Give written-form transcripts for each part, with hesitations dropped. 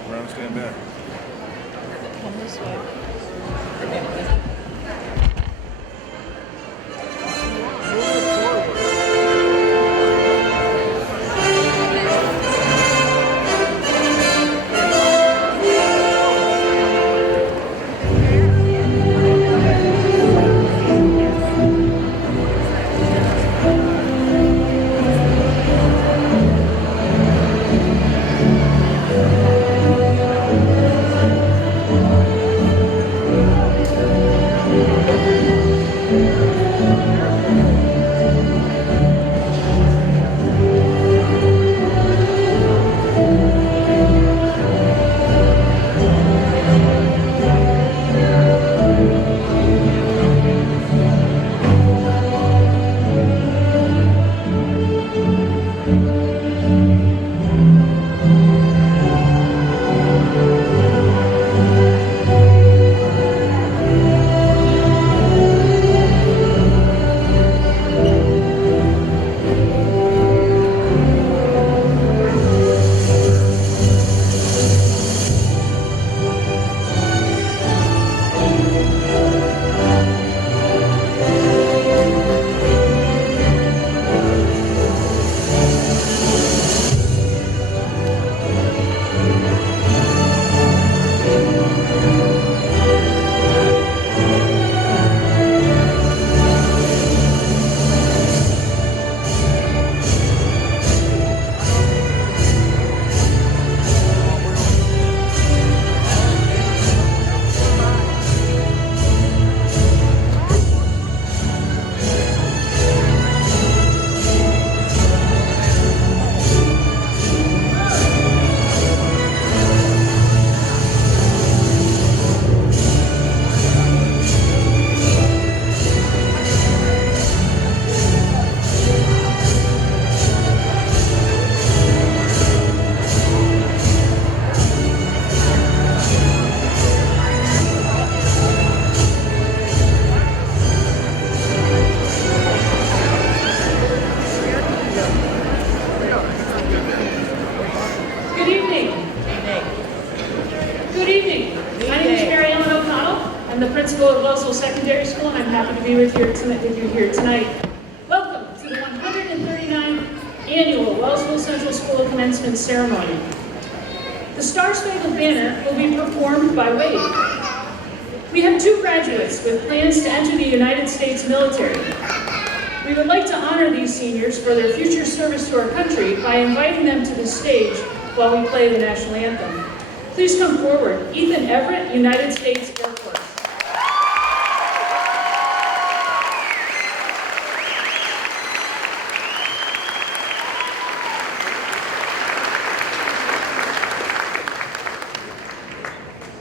walk around, stand back. Come this way. I'm the principal of Wellsville Secondary School, and I'm happy to be with you here tonight. Welcome to the 139th Annual Wellsville Central School Commencement Ceremony. The Star Spangled Banner will be performed by Wade. We have two graduates with plans to enter the United States military. We would like to honor these seniors for their future service to our country by inviting them to the stage while we play the national anthem. Please come forward. Ethan Everett, United States Air Force.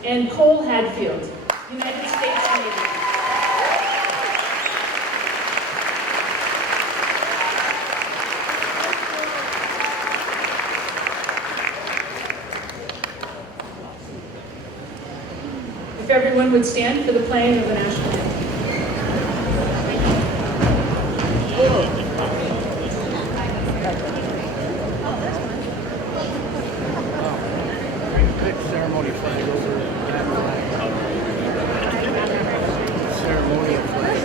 And Cole Hadfield, United States Navy. If everyone would stand for the playing of the national anthem. Ceremony flag over. Ceremonial flag.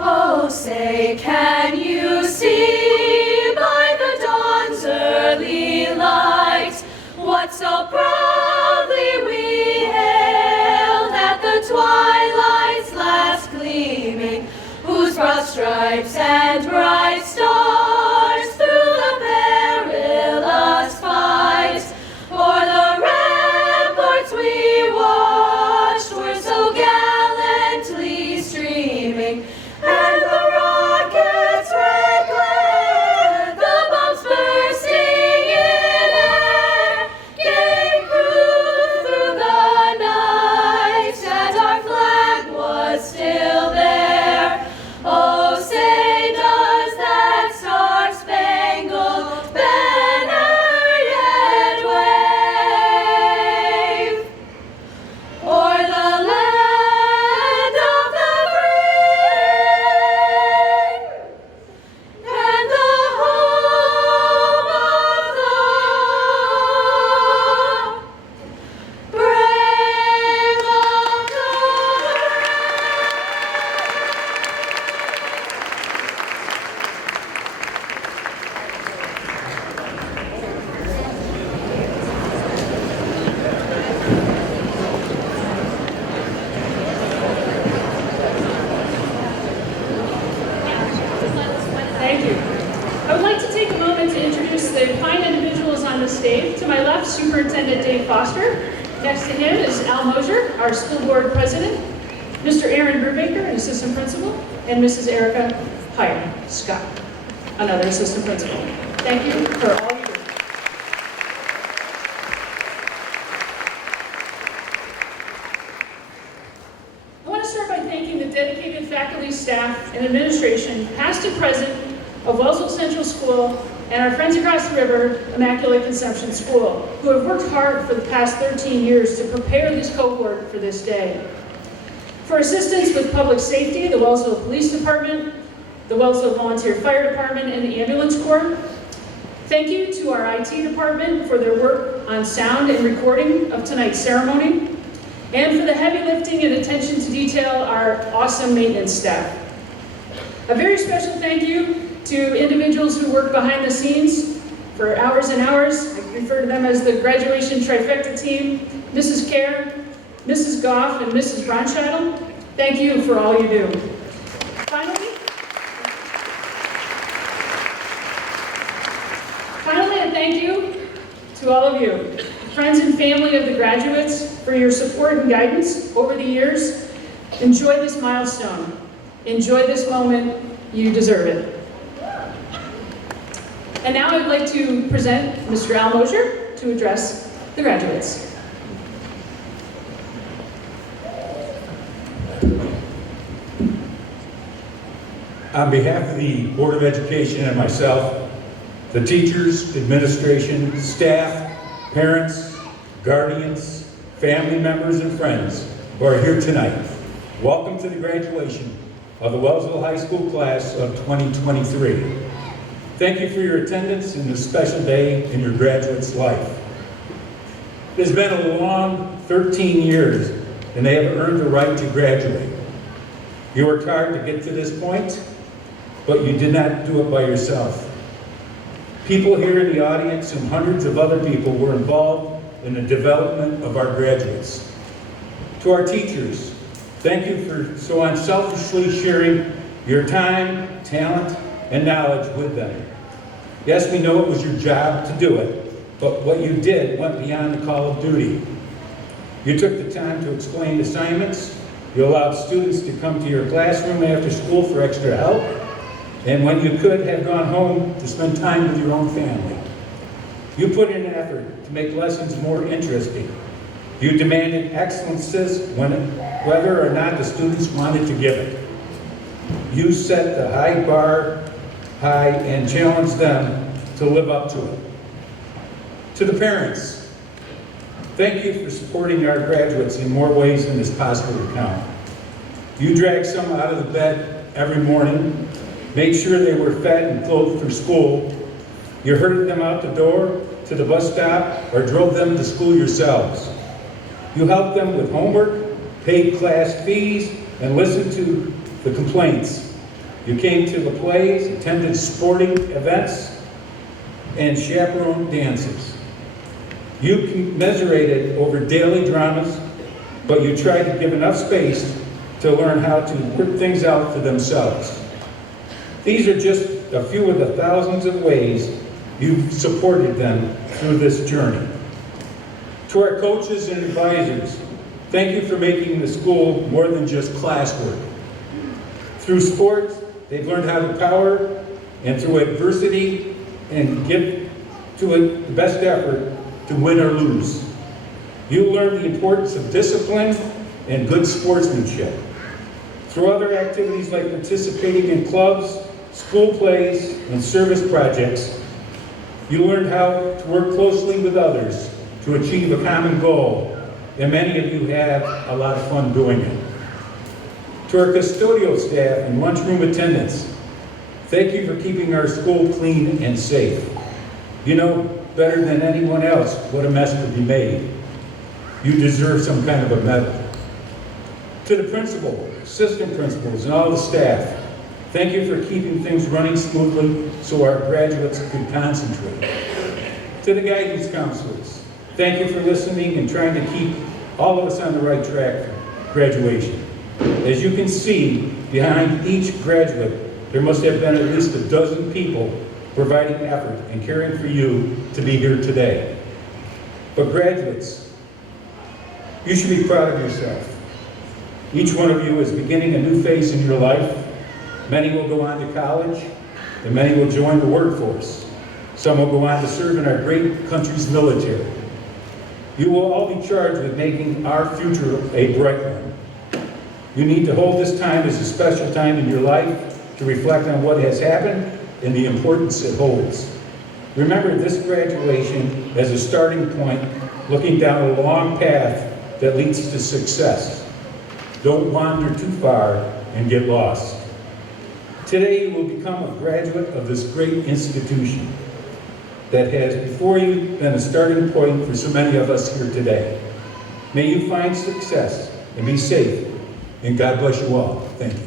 Oh, say, can you see by the dawn's early light what so proudly we hailed at the twilight's last gleaming, whose broad stripes and bright stars through the perilous fight o'er the ramparts we watched were so gallantly streaming. And the rocket's red glare, the bombs bursting in air, gave proof through the night that our flag was still there. Oh, say, does that the stage. To my left, Superintendent Dave Foster. Next to him is Al Mosier, our school board president, Mr. Aaron Brubaker, an assistant principal, and Mrs. Erica Scott, another assistant principal. Thank you for all you do. I want to start by thanking the dedicated faculty, staff, and administration, past and present, of Wellsville Central School and our friends across the river, Immaculate Conception School, who have worked hard for the past 13 years to prepare this cohort for this day. For assistance with public safety, the Wellsville Police Department, the Wellsville Volunteer Fire Department, and the Ambulance Corps. Thank you to our IT department for their work on sound and recording of tonight's ceremony, and for the heavy lifting and attention to detail, our awesome maintenance staff. A very special thank you to individuals who work behind the scenes for hours and hours. I refer to them as the graduation trifecta team, Mrs. Kerr, Mrs. Goff, and Mrs. Bronscheitel. Thank you for all you do. Finally, a thank you to all of you, friends and family of the graduates, for your support and guidance over the years. Enjoy this milestone. Enjoy this moment. You deserve it. And now I'd like to present Mr. Al Mosier to address the graduates. On behalf of the Board of Education and myself, the teachers, administration, staff, parents, guardians, family members, and friends who are here tonight, welcome to the graduation of the Wellsville High School class of 2023. Thank you for your attendance in this special day in your graduate's life. It has been a long 13 years, and they have earned the right to graduate. You worked hard to get to this point, but you did not do it by yourself. People here in the audience and hundreds of other people were involved in the development of our graduates. To our teachers, thank you for so unselfishly sharing your time, talent, and knowledge with them. Yes, we know it was your job to do it, but what you did went beyond the call of duty. You took the time to explain assignments, you allowed students to come to your classroom after school for extra help, and when you could, have gone home to spend time with your own family. You put in an effort to make lessons more interesting. You demanded excellences whether or not the students wanted to give it. You set the high bar high and challenged them to live up to it. To the parents, thank you for supporting our graduates in more ways than is possible to count. You dragged some out of the bed every morning, made sure they were fed and clothed for school. You herded them out the door to the bus stop or drove them to school yourselves. You helped them with homework, paid class fees, and listened to the complaints. You came to the plays, attended sporting events, and chaperoned dances. You commiserated over daily dramas, but you tried to give enough space to learn how to work things out for themselves. These are just a few of the thousands of ways you've supported them through this journey. To our coaches and advisors, thank you for making the school more than just classwork. Through sports, they've learned how to power, and through adversity, and give to it the best effort to win or lose. You learn the importance of discipline and good sportsmanship. Through other activities like participating in clubs, school plays, and service projects, you learned how to work closely with others to achieve a common goal, and many of you had a lot of fun doing it. To our custodial staff and lunchroom attendants, thank you for keeping our school clean and safe. You know better than anyone else what a mess could be made. You deserve some kind of a medal. To the principal, assistant principals, and all the staff, thank you for keeping things running smoothly so our graduates could concentrate. To the guidance counselors, thank you for listening and trying to keep all of us on the right track for graduation. As you can see, behind each graduate, there must have been at least a dozen people providing effort, and caring for you to be here today. But graduates, you should be proud of yourself. Each one of you is beginning a new phase in your life. Many will go on to college, and many will join the workforce. Some will go on to serve in our great country's military. You will all be charged with making our future a bright one. You need to hold this time as a special time in your life to reflect on what has happened and the importance it holds. Remember this graduation as a starting point, looking down a long path that leads to success. Don't wander too far and get lost. Today you will become a graduate of this great institution that has before you been a starting point for so many of us here today. May you find success and be safe, and God bless you all. Thank you.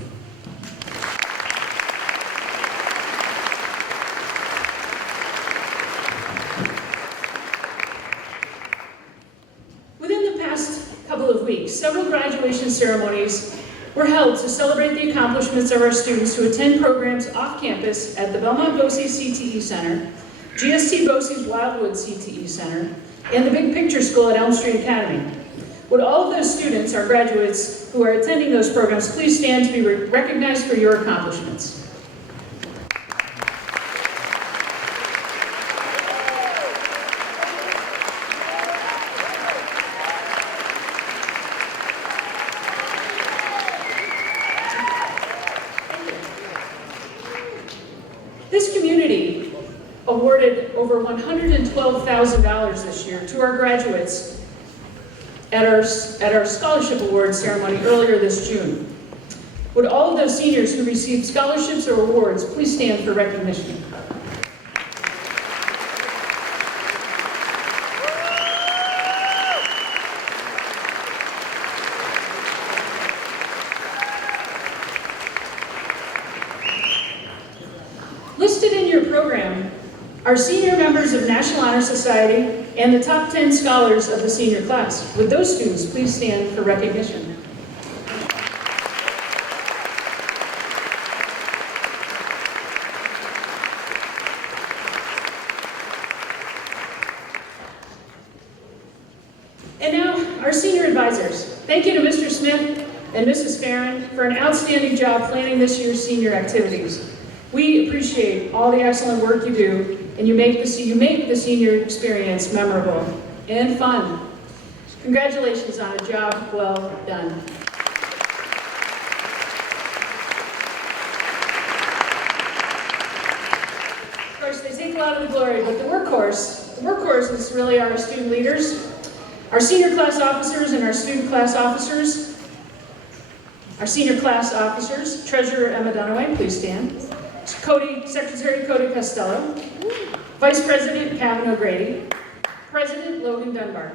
Within the past couple of weeks, several graduation ceremonies were held to celebrate the accomplishments of our students who attend programs off campus at the Belmont BOCES CTE Center, GST BOCES Wildwood CTE Center, and the Big Picture School at Elm Street Academy. Would all of those students, our graduates who are attending those programs, please stand to be recognized for your accomplishments. This community awarded over $112,000 this year to our graduates at our scholarship award ceremony earlier this June. Would all of those seniors who received scholarships or awards please stand for recognition? Listed in your program are senior members of National Honor Society and the top 10 scholars of the senior class. Would those students please stand for recognition? And now, our senior advisors. Thank you to Mr. Smith and Mrs. Farron for an outstanding job planning this year's senior activities. We appreciate all the excellent work you do, and you make the senior experience memorable and fun. Congratulations on a job well done. Of course, they take a lot of the glory, but the workhorse is really our student leaders, our senior class officers and our student class officers. Our senior class officers, Treasurer Emma Dunaway, please stand. Secretary Cody Costello, Vice President Kevin O'Grady, President Logan Dunbar,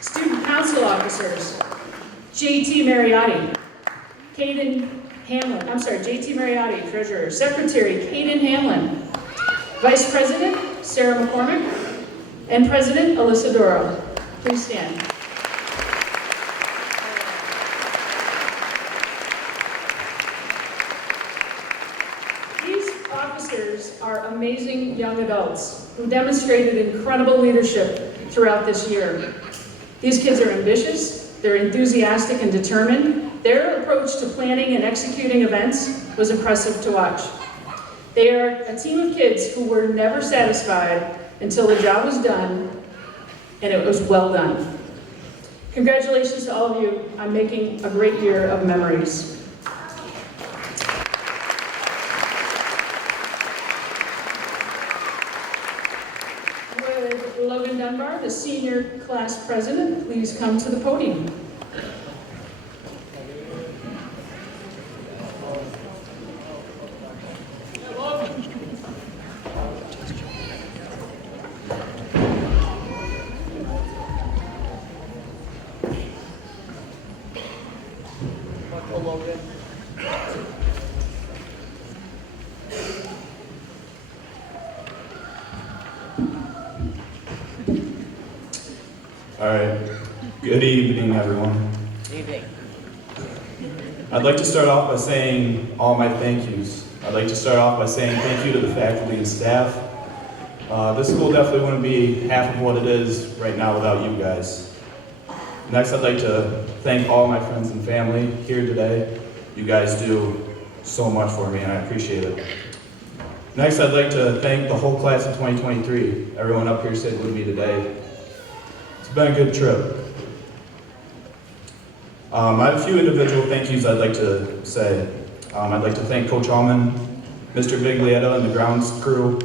Student Council Officers, J.T. Mariotti, J.T. Mariotti, Treasurer, Secretary Caden Hamlin, Vice President Sarah McCormick, and President Alyssa Doro. Please stand. Officers are amazing young adults who demonstrated incredible leadership throughout this year. These kids are ambitious, they're enthusiastic and determined. Their approach to planning and executing events was impressive to watch. They are a team of kids who were never satisfied until the job was done and it was well done. Congratulations to all of you on making a great year of memories. Logan Dunbar, the senior class president, please come to the podium. All right. Good evening, everyone. Evening. I'd like to start off by saying all my thank yous I'd like to start off by saying thank you to the faculty and staff. This school definitely wouldn't be half of what it is right now without you guys. Next, I'd like to thank all my friends and family here today. You guys do so much for me, and I appreciate it. Next, I'd like to thank the whole class of 2023. Everyone up here sitting with me today. It's been a good trip. I have a few individual thank yous I'd like to say. I'd like to thank Coach Allman, Mr. Viglietta, and the grounds crew.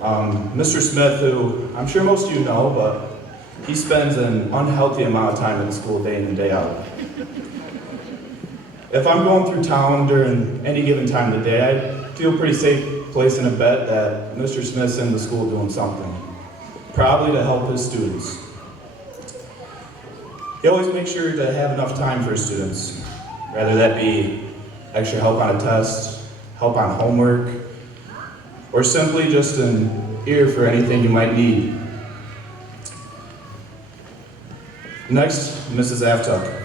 Mr. Smith, who I'm sure most of you know, but he spends an unhealthy amount of time in the school day in and day out. If I'm going through town during any given time of the day, I feel pretty safe placing a bet that Mr. Smith's in the school doing something, probably to help his students. He always makes sure to have enough time for his students, whether that be extra help on a test, help on homework, or simply just an ear for anything you might need. Next, Mrs. Aftuck.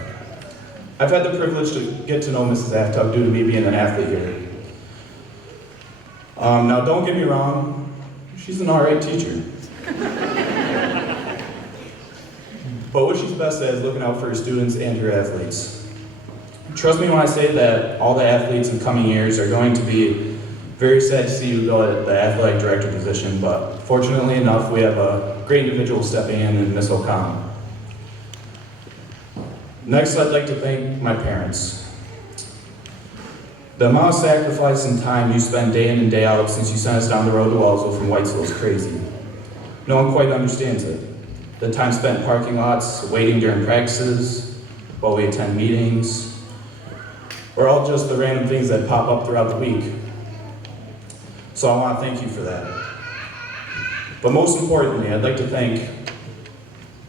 I've had the privilege to get to know Mrs. Aftuck due to me being an athlete here. Now, don't get me wrong, she's an alright teacher. But what she's best at is looking out for her students and her athletes. Trust me when I say that all the athletes in coming years are going to be very sad to see you go at the athletic director position, but fortunately enough, we have a great individual stepping in Miss O'Connell. Next, I'd like to thank my parents. The amount of sacrifice and time you spend day in and day out since you sent us down the road to Wellsville from Whitesville is crazy. No one quite understands it. The time spent in parking lots, waiting during practices, while we attend meetings, or all just the random things that pop up throughout the week. So I want to thank you for that. But most importantly, I'd like to thank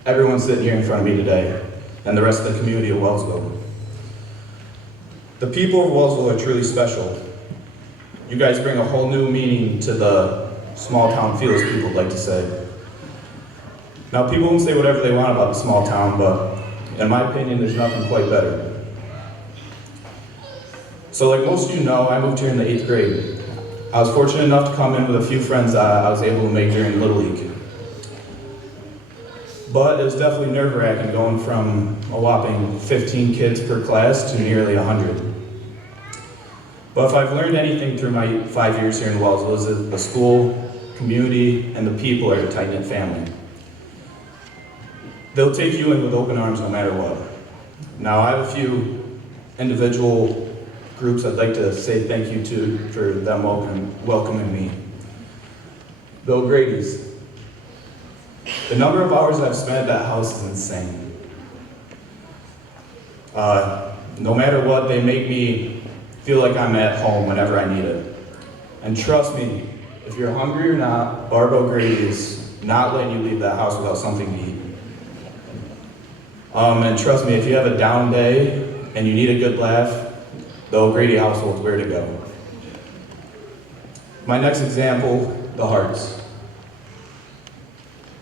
everyone sitting here in front of me today and the rest of the community of Wellsville. The people of Wellsville are truly special. You guys bring a whole new meaning to the small town feel, as people like to say. Now, people can say whatever they want about the small town, but in my opinion, there's nothing quite better. So like most of you know, I moved here in the 8th grade. I was fortunate enough to come in with a few friends I was able to make during Little League. But it was definitely nerve-wracking going from a whopping 15 kids per class to nearly 100. But if I've learned anything through my 5 years here in Wellsville, is that the school, community, and the people are a tight-knit family. They'll take you in with open arms no matter what. Now, I have a few individual groups I'd like to say thank you to for them welcoming me. The O'Grady's. The number of hours I've spent at that house is insane. No matter what, they make me feel like I'm at home whenever I need it. And trust me, if you're hungry or not, Barb O'Grady is not letting you leave that house without something to eat. And trust me, if you have a down day and you need a good laugh, the O'Grady household's where to go. My next example, the Hearts.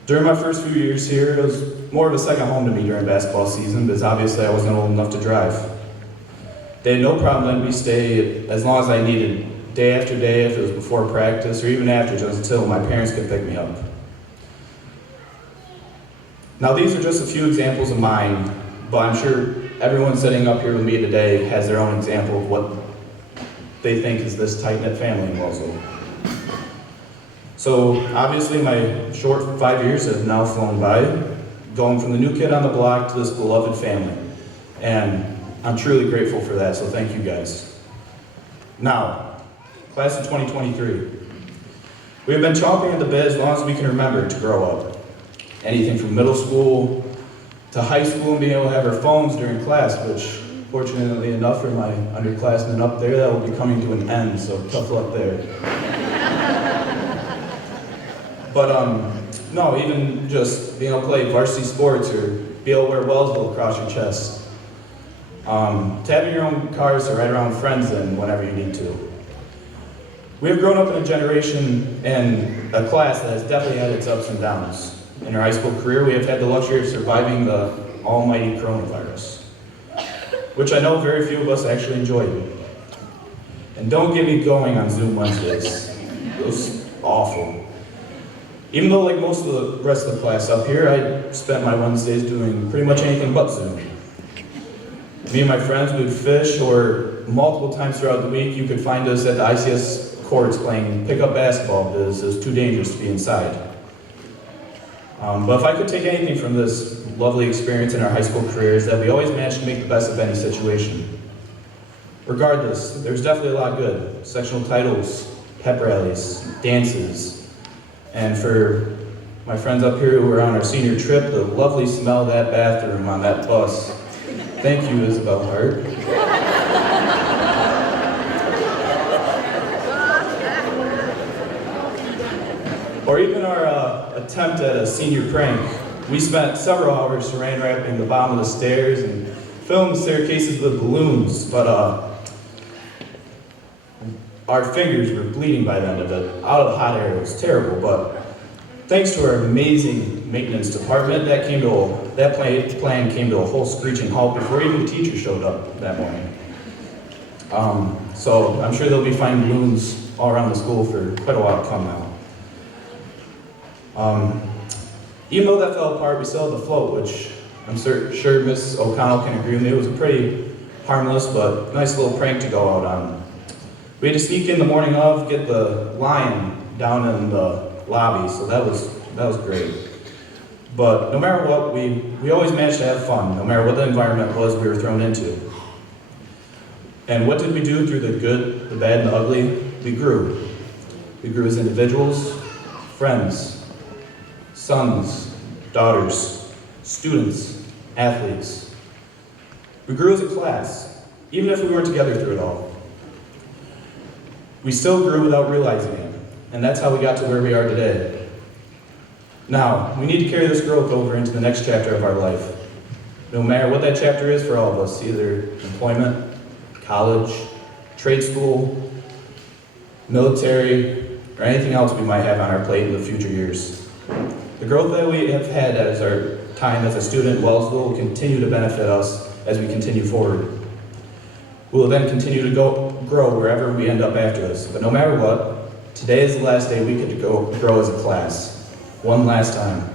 During my first few years here, it was more of a second home to me during basketball season, because obviously I wasn't old enough to drive. They had no problem letting me stay as long as I needed, day after day, if it was before practice, or even after, just until my parents could pick me up. Now these are just a few examples of mine, but I'm sure everyone sitting up here with me today has their own example of what they think is this tight-knit family in Wellsville. So obviously my short 5 years have now flown by, going from the new kid on the block to this beloved family. And I'm truly grateful for that, so thank you guys. Now, class of 2023. We have been chomping at the bit as long as we can remember to grow up. Anything from middle school to high school and being able to have our phones during class, which fortunately enough for my underclassmen up there, that will be coming to an end, so tough luck there. But no, even just being able to play varsity sports or be able to wear Wellsville across your chest. To having your own cars to ride around with friends in whenever you need to. We have grown up in a generation and a class that has definitely had its ups and downs. In our high school career, we have had the luxury of surviving the almighty coronavirus, which I know very few of us actually enjoyed. And don't get me going on Zoom Wednesdays. It was awful. Even though, like most of the rest of the class up here, I spent my Wednesdays doing pretty much anything but Zoom. Me and my friends would fish, or multiple times throughout the week, you could find us at the ICS courts playing pickup basketball because it was too dangerous to be inside. But if I could take anything from this lovely experience in our high school careers, that we always managed to make the best of any situation. Regardless, there's definitely a lot good. Sectional titles, pep rallies, dances, and for my friends up here who were on our senior trip, the lovely smell of that bathroom on that bus. Thank you, Isabel Hart. Or even our attempt at a senior prank. We spent several hours saran wrapping the bottom of the stairs and filling the staircases with balloons, but our fingers were bleeding by the end of it. Out of the hot air, it was terrible, but thanks to our amazing maintenance department, that plan came to a whole screeching halt before even the teacher showed up that morning. So I'm sure they'll be finding balloons all around the school for quite a while to come now. Even though that fell apart, we still had the float, which I'm sure Miss O'Connell can agree with me. It was a pretty harmless but nice little prank to go out on. We had to sneak in the morning of, get the lion down in the lobby, so that was great. But no matter what, we always managed to have fun, no matter what the environment was we were thrown into. And what did we do through the good, the bad, and the ugly? We grew. We grew as individuals, friends, sons, daughters, students, athletes. We grew as a class, even if we weren't together through it all. We still grew without realizing it, and that's how we got to where we are today. Now, we need to carry this growth over into the next chapter of our life. No matter what that chapter is for all of us, either employment, college, trade school, military, or anything else we might have on our plate in the future years. The growth that we have had as our time as a student at Wellsville will continue to benefit us as we continue forward. We will then continue to grow wherever we end up after this. But no matter what, today is the last day we get to grow as a class. One last time.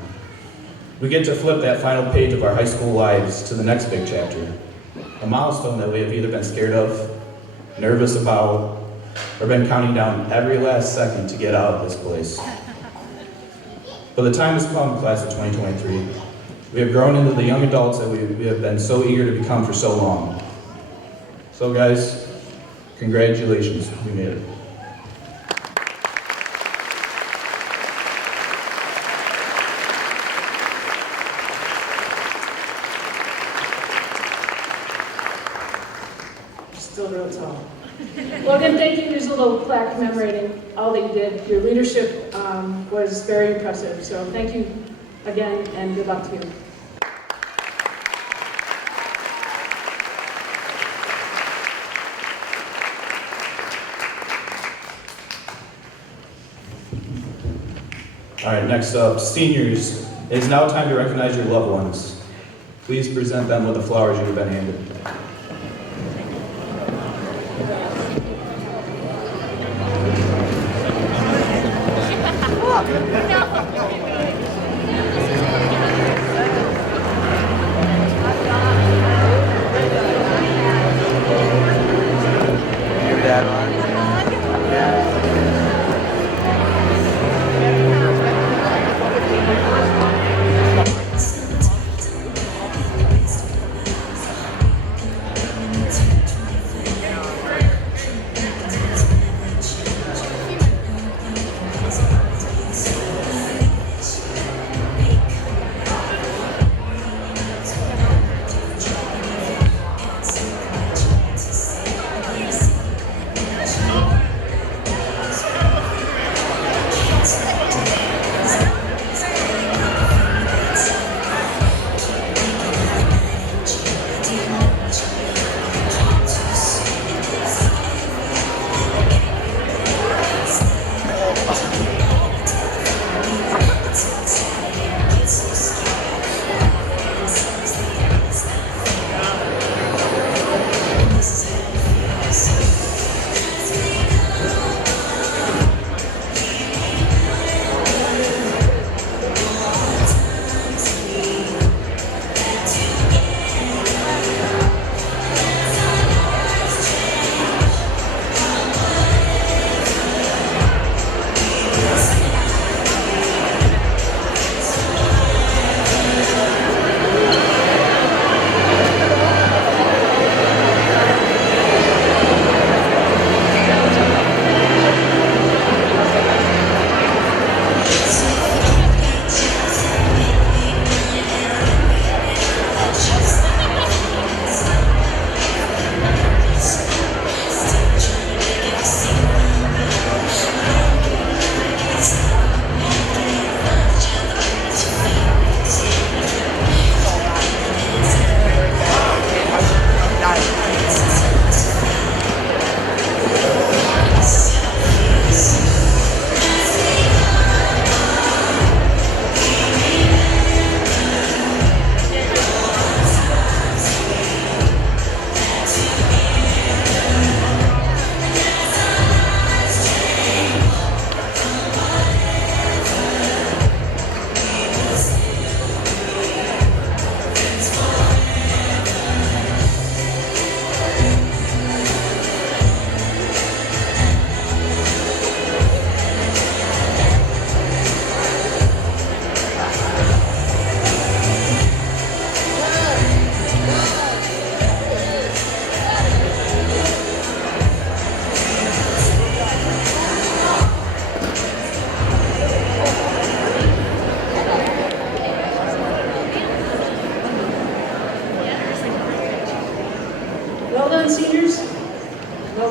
We get to flip that final page of our high school lives to the next big chapter. A milestone that we have either been scared of, nervous about, or been counting down every last second to get out of this place. But the time has come, class of 2023. We have grown into the young adults that we have been so eager to become for so long. So guys, congratulations, we made it. Still real tall. Well, again, thank you. There's a little plaque commemorating all that you did. Your leadership was very impressive. So thank you again, and good luck to you. All right, next up, seniors. It is now time to recognize your loved ones. Please present them with the flowers you have been handed.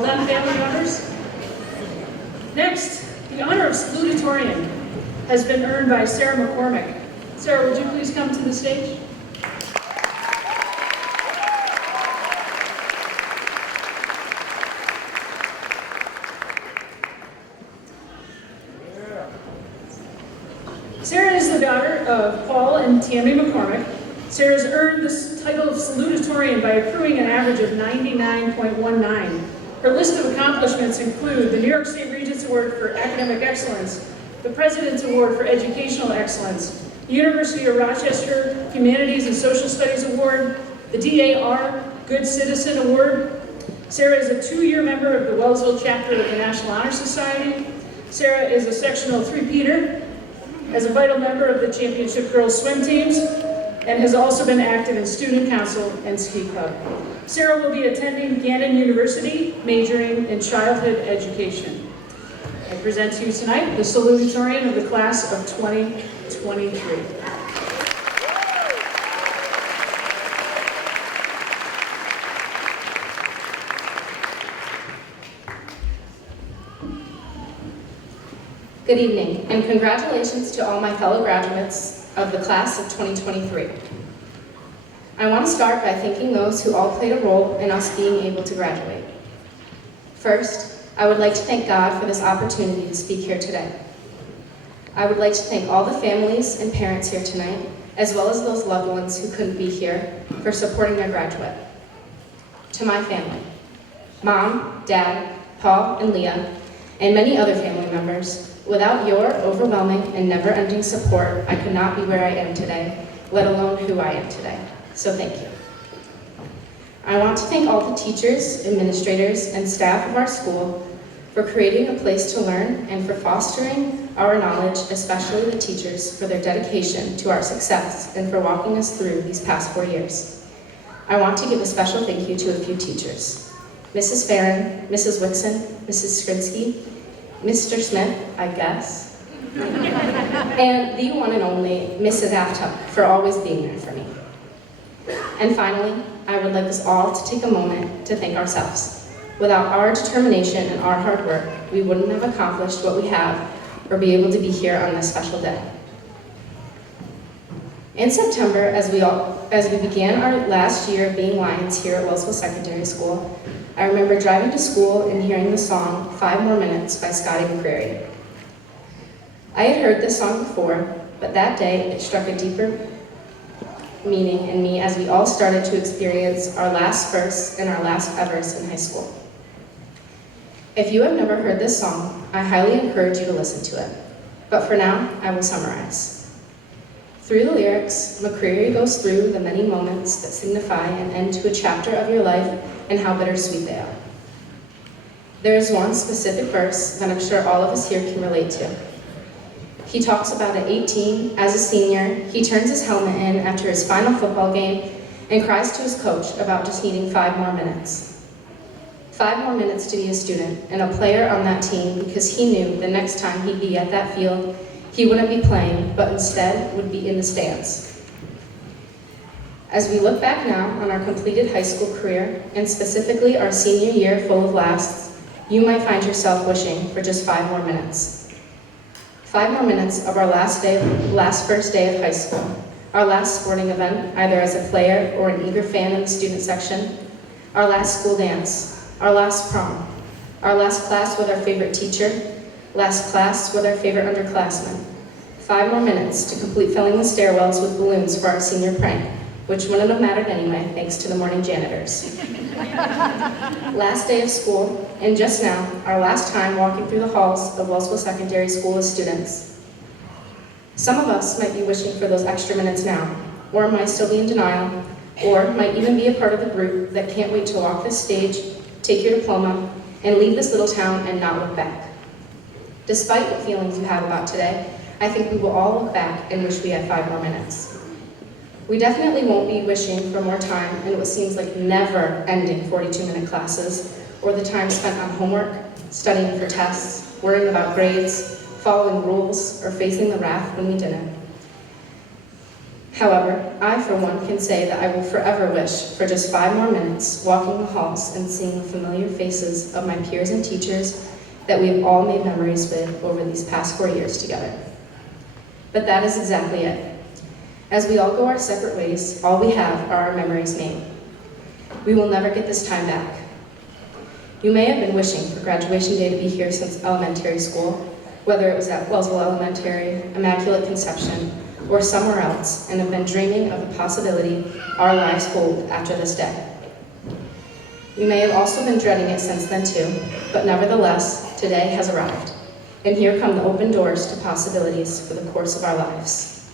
Well done, family members. Next, the honor of salutatorian has been earned by Sarah McCormick. Sarah, would you please come to the stage? Sarah is the daughter of Paul and Tammy McCormick. Sarah's earned this title of salutatorian by accruing an average of 99.19. Her list of accomplishments include the New York State Regents Award for Academic Excellence, the President's Award for Educational Excellence, the University of Rochester Humanities and Social Studies Award, the DAR Good Citizen Award. Sarah is a 2-year member of the Wellsville chapter of the National Honor Society. Sarah is a sectional three-peater, as a vital member of the championship girls swim teams, and has also been active in student council and ski club. Sarah will be attending Gannon University, majoring in childhood education. I present to you tonight the salutatorian of the class of 2023. Good evening, and congratulations to all my fellow graduates of the class of 2023. I want to start by thanking those who all played a role in us being able to graduate. First, I would like to thank God for this opportunity to speak here today. I would like to thank all the families and parents here tonight, as well as those loved ones who couldn't be here, for supporting their graduate. To my family, Mom, Dad, Paul, and Leah, and many other family members, without your overwhelming and never-ending support, I could not be where I am today, let alone who I am today. So thank you. I want to thank all the teachers, administrators, and staff of our school for creating a place to learn and for fostering our knowledge, especially the teachers for their dedication to our success and for walking us through these past 4 years. I want to give a special thank you to a few teachers. Mrs. Farron, Mrs. Wixon, Mrs. Skrinsky, Mr. Smith, I guess, and the one and only Mrs. Aftuck for always being there for me. And finally, I would like us all to take a moment to thank ourselves. Without our determination and our hard work, we wouldn't have accomplished what we have or be able to be here on this special day. In September, as we began our last year of being Lions here at Wellsville Secondary School, I remember driving to school and hearing the song 5 More Minutes by Scotty McCreery. I had heard this song before, but that day it struck a deeper meaning in me as we all started to experience our last firsts and our last evers in high school. If you have never heard this song, I highly encourage you to listen to it. But for now, I will summarize. Through the lyrics, McCreery goes through the many moments that signify an end to a chapter of your life and how bittersweet they are. There is one specific verse that I'm sure all of us here can relate to. He talks about at 18, as a senior, he turns his helmet in after his final football game and cries to his coach about just needing 5 more minutes. 5 more minutes to be a student and a player on that team because he knew the next time he'd be at that field, he wouldn't be playing, but instead would be in the stands. As we look back now on our completed high school career, and specifically our senior year full of lasts, you might find yourself wishing for just 5 more minutes. 5 more minutes of our last first day of high school, our last sporting event, either as a player or an eager fan in the student section, our last school dance, our last prom, our last class with our favorite teacher, last class with our favorite underclassmen. 5 more minutes to complete filling the stairwells with balloons for our senior prank, which wouldn't have mattered anyway, thanks to the morning janitors. Last day of school, and just now, our last time walking through the halls of Wellsville Secondary School as students. Some of us might be wishing for those extra minutes now, or might still be in denial, or might even be a part of the group that can't wait to walk this stage, take your diploma, and leave this little town and not look back. Despite what feelings you have about today, I think we will all look back and wish we had 5 more minutes. We definitely won't be wishing for more time in what seems like never-ending 42-minute classes, or the time spent on homework, studying for tests, worrying about grades, following rules, or facing the wrath when we didn't. However, I, for one, can say that I will forever wish for just 5 more minutes walking the halls and seeing the familiar faces of my peers and teachers that we have all made memories with over these past 4 years together. But that is exactly it. As we all go our separate ways, all we have are our memories made. We will never get this time back. You may have been wishing for graduation day to be here since elementary school, whether it was at Wellsville Elementary, Immaculate Conception, or somewhere else, and have been dreaming of the possibility our lives hold after this day. You may have also been dreading it since then too, but nevertheless, today has arrived, and here come the open doors to possibilities for the course of our lives.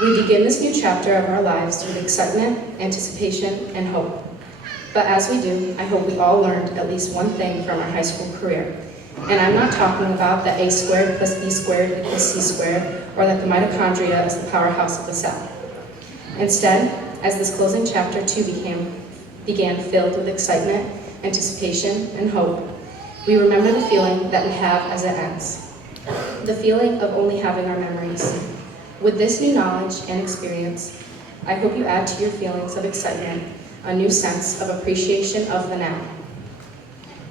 We begin this new chapter of our lives with excitement, anticipation, and hope. But as we do, I hope we all learned at least one thing from our high school career. And I'm not talking about that a squared plus b squared equals c squared, or that the mitochondria is the powerhouse of the cell. Instead, as this closing chapter too began filled with excitement, anticipation, and hope, we remember the feeling that we have as it ends. The feeling of only having our memories. With this new knowledge and experience, I hope you add to your feelings of excitement a new sense of appreciation of the now.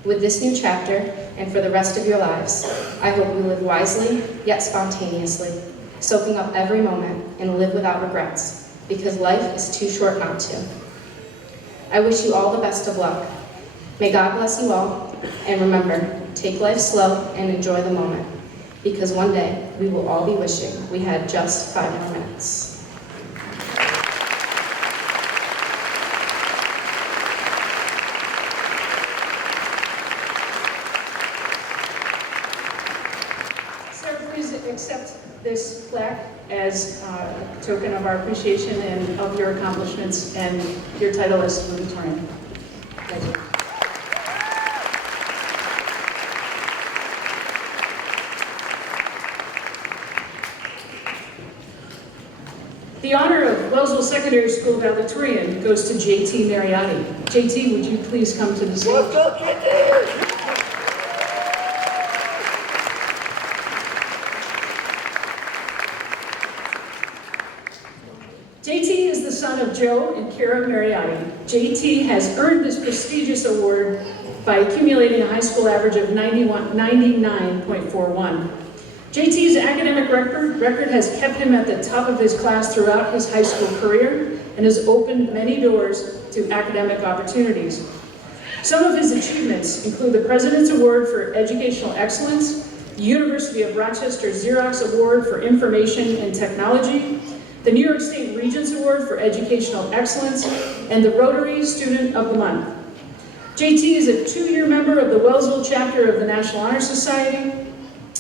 With this new chapter, and for the rest of your lives, I hope you live wisely, yet spontaneously, soaking up every moment and live without regrets, because life is too short not to. I wish you all the best of luck. May God bless you all, and remember, take life slow and enjoy the moment, because one day we will all be wishing we had just 5 more minutes. Accept this plaque as a token of our appreciation and of your accomplishments and your title as salutatorian. Thank you. The honor of Wellsville Secondary School valedictorian goes to JT Mariotti. JT, would you please come to the stage? What's up, JT? JT is the son of Joe and Kara Mariotti. JT has earned this prestigious award by accumulating a high school average of 99.41. JT's academic record has kept him at the top of his class throughout his high school career and has opened many doors to academic opportunities. Some of his achievements include the President's Award for Educational Excellence, the University of Rochester Xerox Award for Information and Technology, the New York State Regents Award for Educational Excellence, and the Rotary Student of the Month. JT is a 2-year member of the Wellsville chapter of the National Honor Society.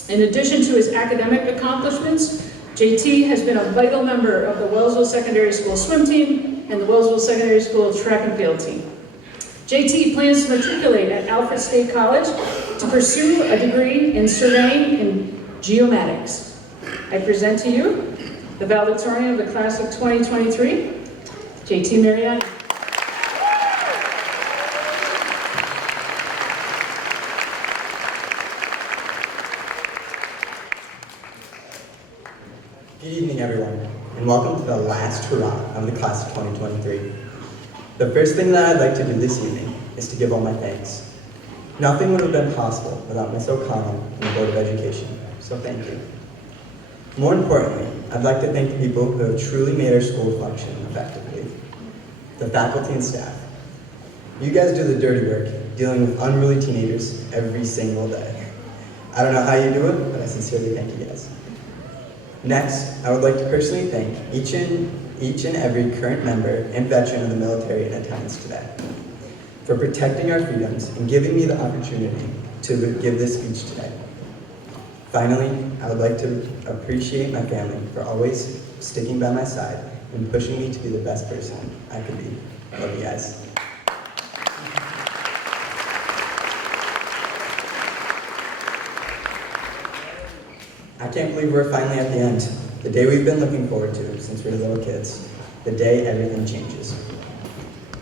In addition to his academic accomplishments, JT has been a vital member of the Wellsville Secondary School swim team and the Wellsville Secondary School track and field team. JT plans to matriculate at Alfred State College to pursue a degree in surveying and geomatics. I present to you the valedictorian of the class of 2023, JT Mariotti. Good evening, everyone, and welcome to the last hurrah of the class of 2023. The first thing that I'd like to do this evening is to give all my thanks. Nothing would have been possible without Ms. O'Connell and the Board of Education, so thank you. More importantly, I'd like to thank the people who have truly made our school function effectively. The faculty and staff. You guys do the dirty work, dealing with unruly teenagers every single day. I don't know how you do it, but I sincerely thank you guys. Next, I would like to personally thank each and every current member and veteran of the military in attendance today for protecting our freedoms and giving me the opportunity to give this speech today. Finally, I would like to appreciate my family for always sticking by my side and pushing me to be the best person I could be. Love you guys. I can't believe we're finally at the end. The day we've been looking forward to since we were little kids. The day everything changes.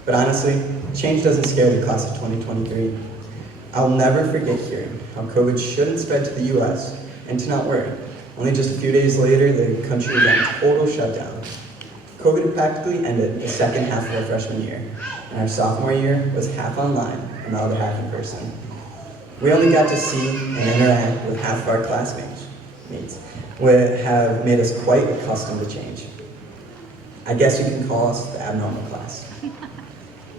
But honestly, change doesn't scare the class of 2023. I'll never forget hearing how COVID shouldn't spread to the US and to not worry. Only just a few days later, the country was on total shutdown. COVID had practically ended the second half of our freshman year, and our sophomore year was half online and the other half in person. We only got to see and interact with half of our classmates, which have made us quite accustomed to change. I guess you can call us the abnormal class.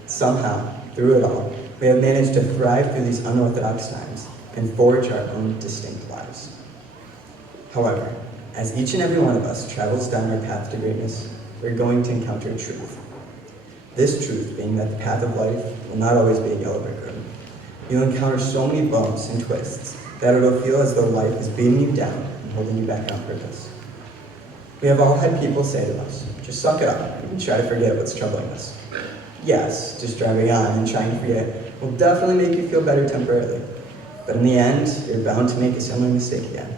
Somehow, through it all, we have managed to thrive through these unorthodox times and forge our own distinct lives. However, as each and every one of us travels down our path to greatness, we're going to encounter truth. This truth being that the path of life will not always be a yellow brick road. You'll encounter so many bumps and twists that it'll feel as though life is beating you down and holding you back on purpose. We have all had people say to us, just suck it up and try to forget what's troubling us. Yes, just driving on and trying to forget will definitely make you feel better temporarily, but in the end, you're bound to make a similar mistake again.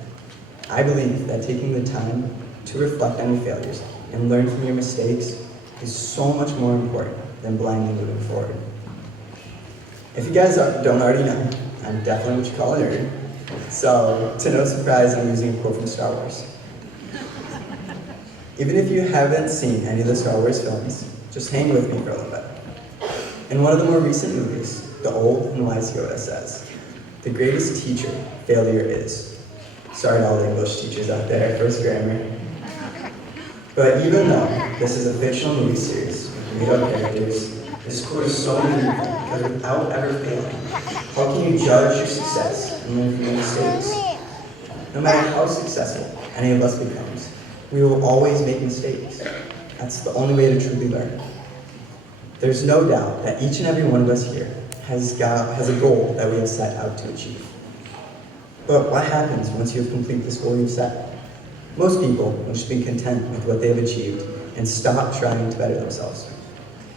I believe that taking the time to reflect on your failures and learn from your mistakes is so much more important than blindly moving forward. If you guys don't already know, I'm definitely what you call a nerd. So, to no surprise, I'm using a quote from Star Wars. Even if you haven't seen any of the Star Wars films, just hang with me for a little bit. In one of the more recent movies, the old and wise Yoda says, "The greatest teacher failure is." Sorry to all the English teachers out there, first grammar. But even though this is a fictional movie series with made-up characters, this quote is so meaningful because without ever failing, how can you judge your success and learn from your mistakes? No matter how successful any of us becomes, we will always make mistakes. That's the only way to truly learn. There's no doubt that each and every one of us here has a goal that we have set out to achieve. But what happens once you have completed this goal you've set? Most people will just be content with what they have achieved and stop trying to better themselves.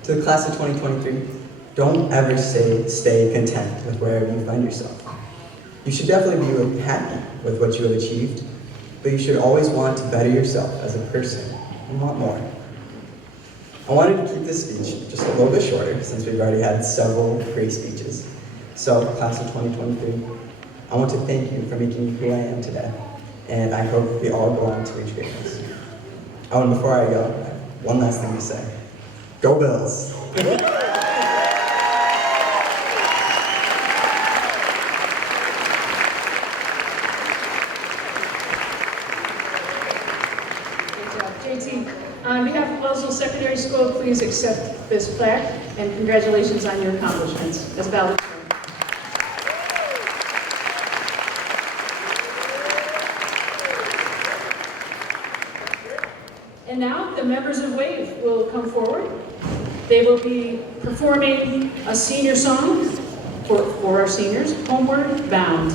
To the class of 2023, don't ever stay content with wherever you find yourself. You should definitely be happy with what you have achieved, but you should always want to better yourself as a person and want more. I wanted to keep this speech just a little bit shorter since we've already had several great speeches. So, class of 2023, I want to thank you for making me who I am today, and I hope we all go on to reach greatness. Oh, and before I go, I have one last thing to say. Go Bills! JT, on behalf of Wellsville Secondary School, please accept this plaque and congratulations on your accomplishments as valedictorian. And now the members of WAVE will come forward. They will be performing a senior song for our seniors, Homeward Bound.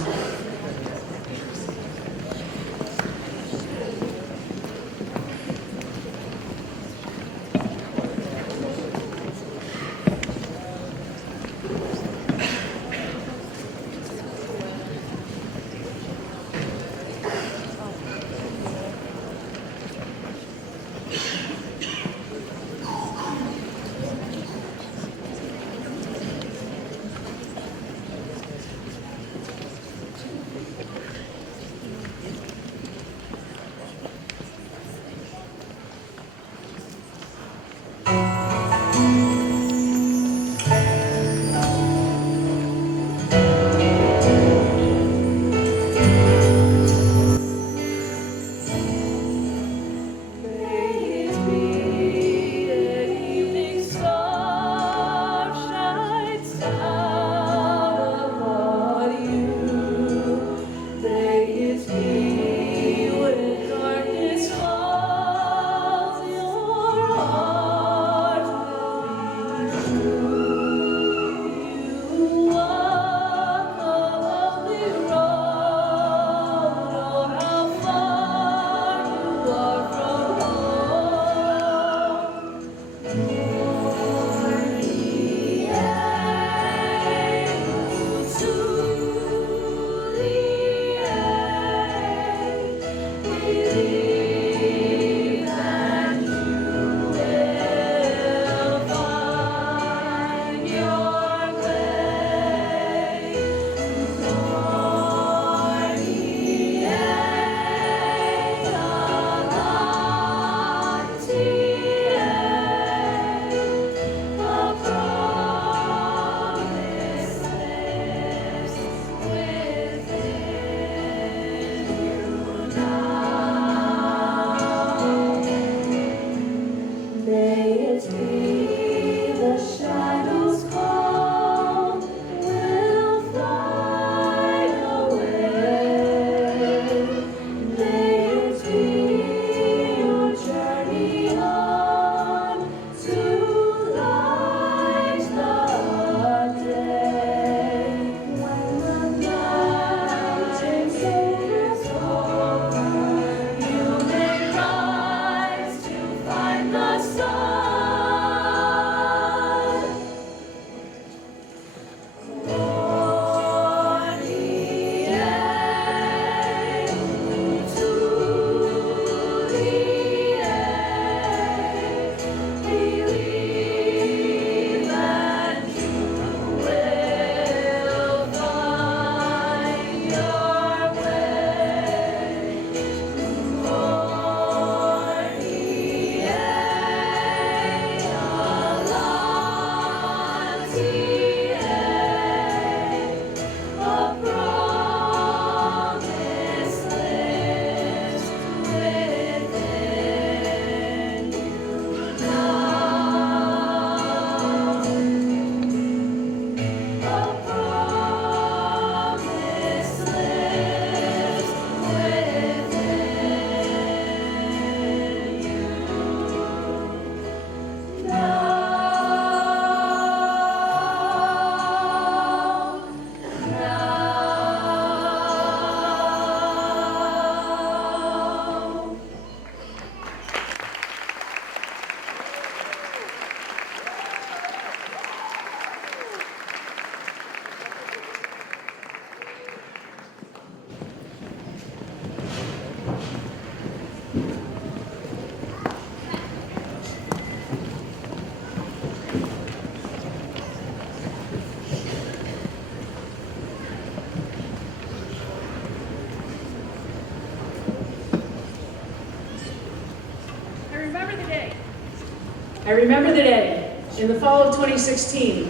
I remember the day in the fall of 2016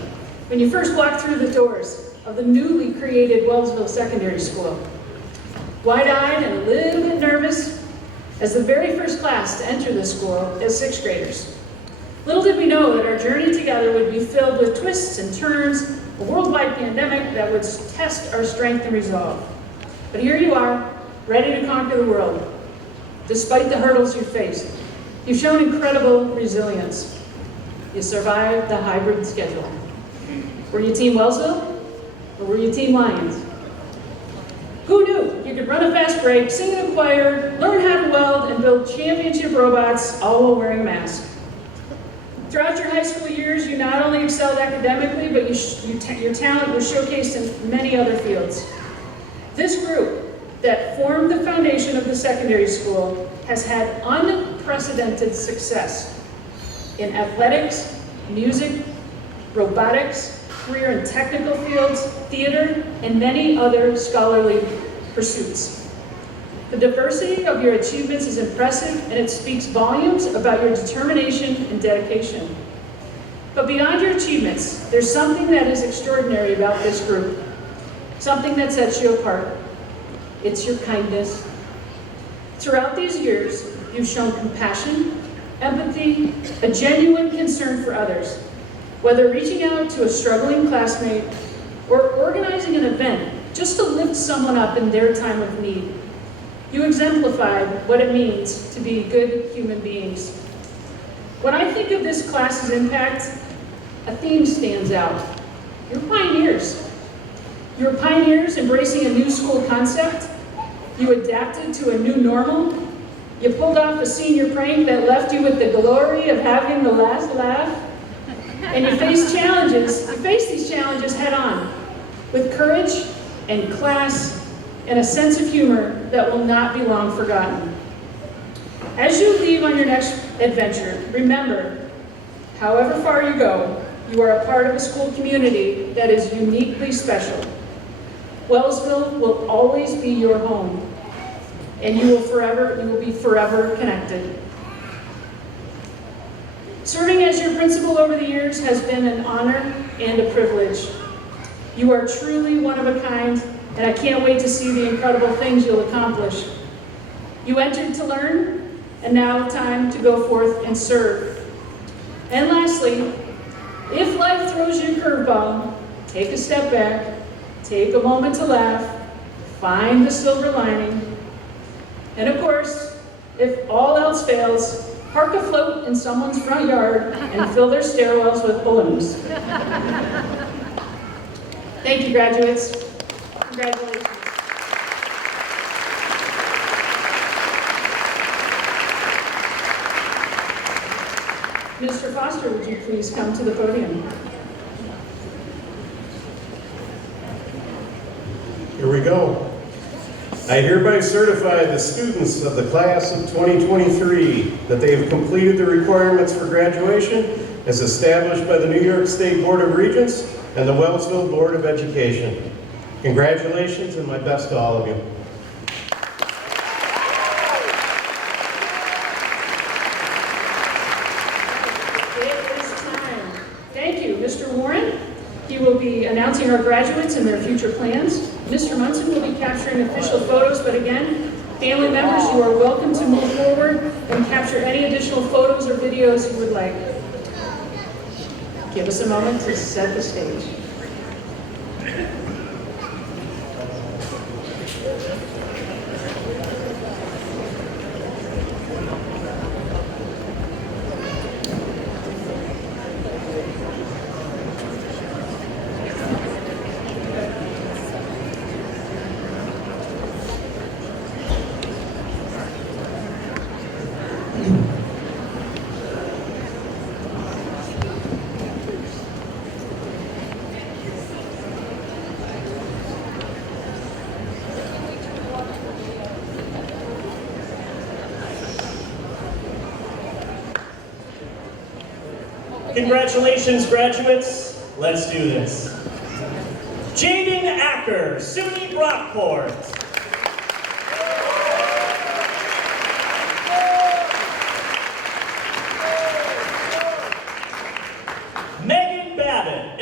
when you first walked through the doors of the newly created Wellsville Secondary School. Wide-eyed and a little bit nervous as the very first class to enter the school as sixth graders. Little did we know that our journey together would be filled with twists and turns, a worldwide pandemic that would test our strength and resolve. But here you are, ready to conquer the world. Despite the hurdles you faced, you've shown incredible resilience. You survived the hybrid schedule. Were you Team Wellsville, or were you Team Lions? Who knew you could run a fast break, sing in a choir, learn how to weld, and build championship robots, all while wearing masks? Throughout your high school years, you not only excelled academically, but your talent was showcased in many other fields. This group that formed the foundation of the secondary school has had unprecedented success in athletics, music, robotics, career and technical fields, theater, and many other scholarly pursuits. The diversity of your achievements is impressive, and it speaks volumes about your determination and dedication. But beyond your achievements, there's something that is extraordinary about this group, something that sets you apart. It's your kindness. Throughout these years, you've shown compassion, empathy, a genuine concern for others, whether reaching out to a struggling classmate or organizing an event just to lift someone up in their time of need. You exemplified what it means to be good human beings. When I think of this class's impact, a theme stands out. You're pioneers. You're pioneers embracing a new school concept. You adapted to a new normal. You pulled off a senior prank that left you with the glory of having the last laugh. And you faced these challenges head on, with courage and class and a sense of humor that will not be long forgotten. As you leave on your next adventure, remember, however far you go, you are a part of a school community that is uniquely special. Wellsville will always be your home, and you will be forever connected. Serving as your principal over the years has been an honor and a privilege. You are truly one of a kind, and I can't wait to see the incredible things you'll accomplish. You entered to learn, and now time to go forth and serve. And lastly, if life throws you a curveball, take a step back, take a moment to laugh, find the silver lining. And of course, if all else fails, park a float in someone's front yard and fill their stairwells with balloons. Thank you, graduates. Congratulations. Mr. Foster, would you please come to the podium? Here we go. I hereby certify the students of the class of 2023 that they have completed the requirements for graduation as established by the New York State Board of Regents and the Wellsville Board of Education. Congratulations and my best to all of you. It is time. Thank you, Mr. Warren. He will be announcing our graduates and their future plans. Mr. Munson will be capturing official photos, but again, family members, you are welcome to move forward and capture any additional photos or videos you would like. Give us a moment to set the stage. Congratulations, graduates. Let's do this. Jaden Acker, SUNY Brockport.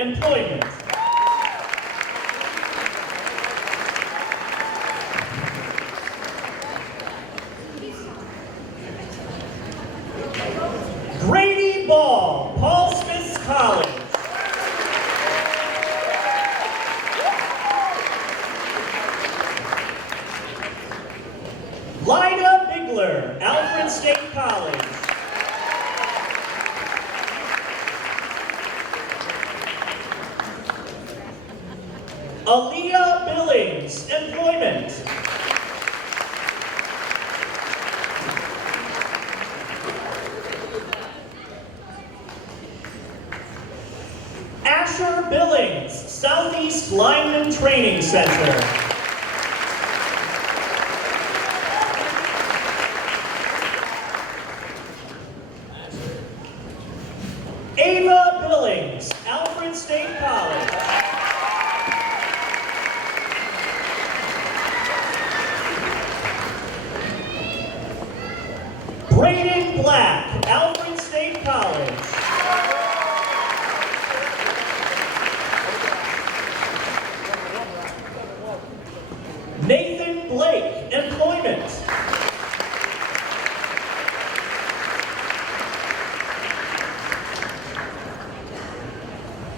employment. Grady Ball, Paul Smith College. Lyda Bigler, Alfred State College. Aaliyah Billings, employment. Asher Billings, Southeast Lineman Training Center. Ava Billings, Alfred State College. Braden Black, Alfred State College. Nathan Blake, employment.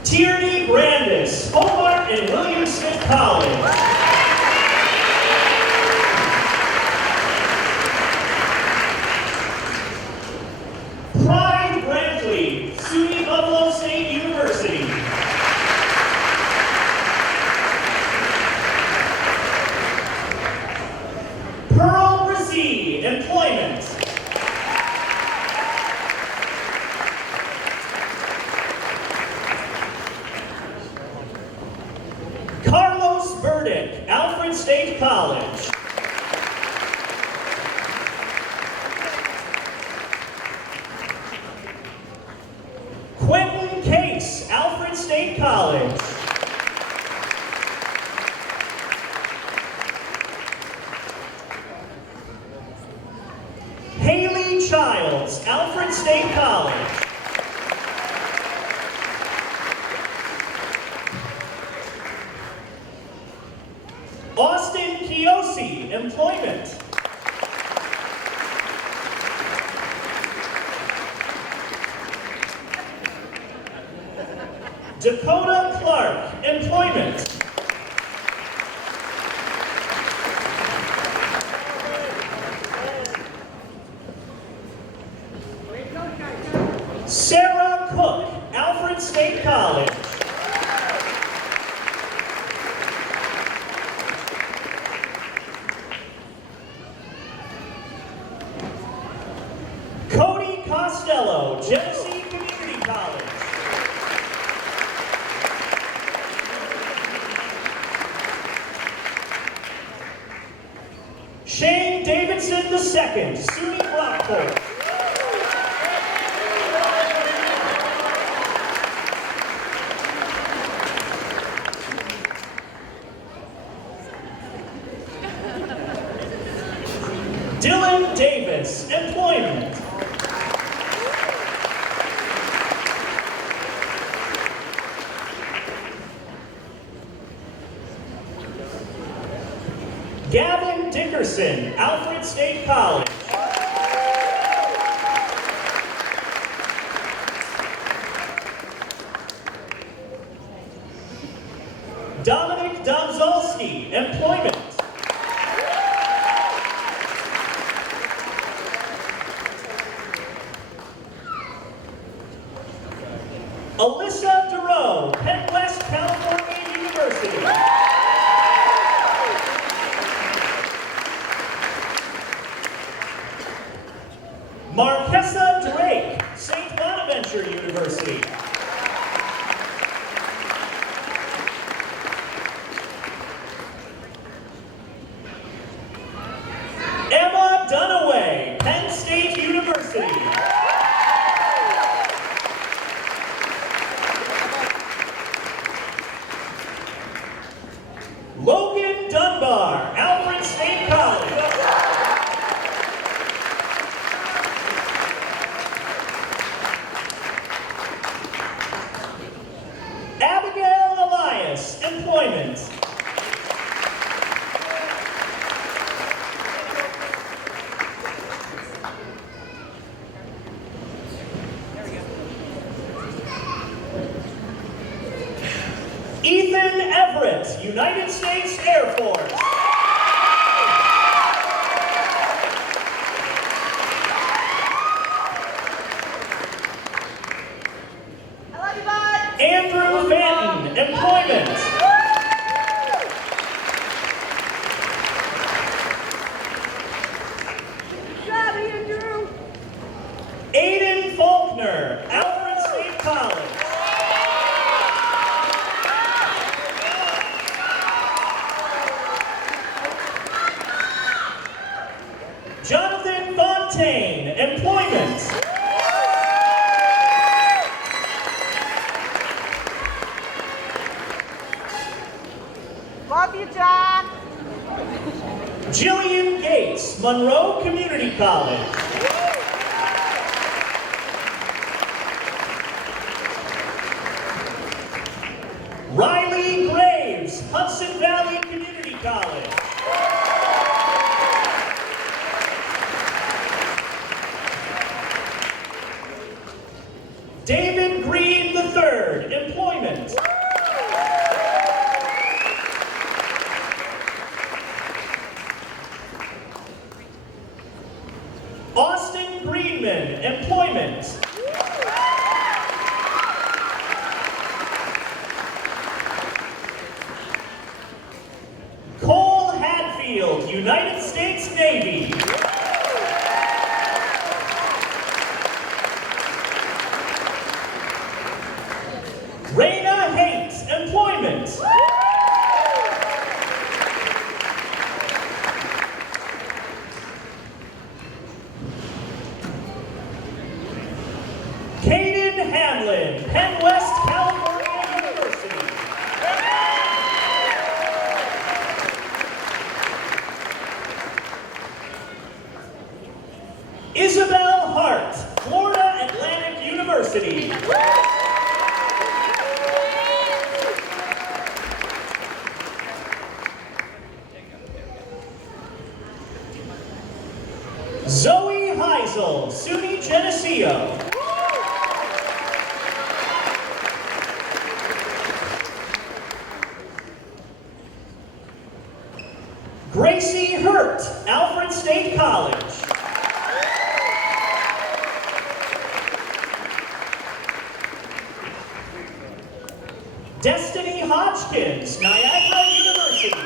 Tierney Brandis, Hobart and William Smith College. Pride Brantley, SUNY Buffalo State University. Pearl Brzee, employment. Carlos Burdick, Alfred State College. Quentin Case, Alfred State College. Haley Childs, Alfred State College. Austin Kiosi, employment. Dakota Clark, employment. Sarah Cook, Alfred State College. Cody Costello, Genesee Community College. Shane Davidson II, SUNY Rockport. Dylan Davis, employment. Gavin Dickerson, Alfred State College. Dominic Domzalski, employment. Alyssa Duro, Penn West California University. Marquessa Drake, St. Bonaventure University. Emma Dunaway, Penn State University. Logan Dunbar, Alfred State College. Abby States Air Force. Andrew Vanton, employment. Aiden Faulkner, Alfred State College. Jonathan Fontaine, employment. Love you, John. Jillian Gates, Monroe Community College. Riley Graves, Hudson Valley Community College. David Green III, employment. Austin Greenman, employment. Cole Hadfield, United States Navy. Raina Haight, employment. Caden Hamlin, Penn West California University. Isabel Hart, Florida Atlantic University. Zoe Heisel, SUNY Geneseo. Gracie Hurt, Alfred State College. Destiny Hodgkins, Niagara University.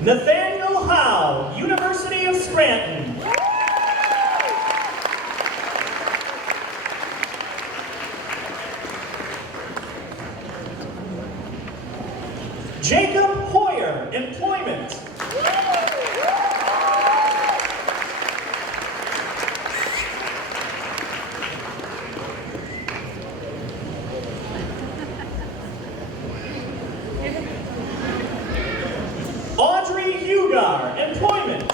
Nathaniel Howe, University of Scranton. Jacob Hoyer, employment. Audrey Hugar, employment.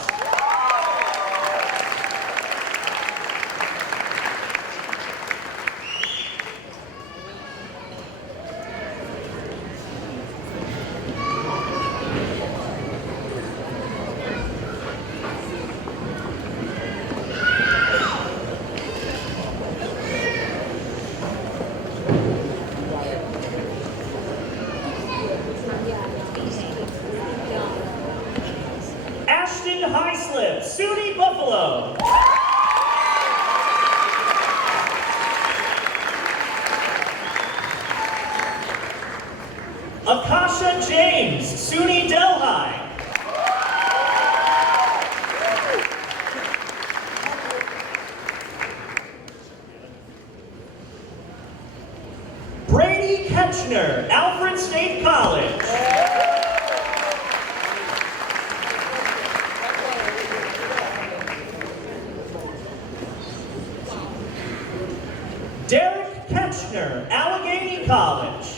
Ashton Highslip, SUNY Buffalo. Akasha James, SUNY Delhi. Brady Ketchner, Alfred State College. Derek Ketchner, Allegheny College.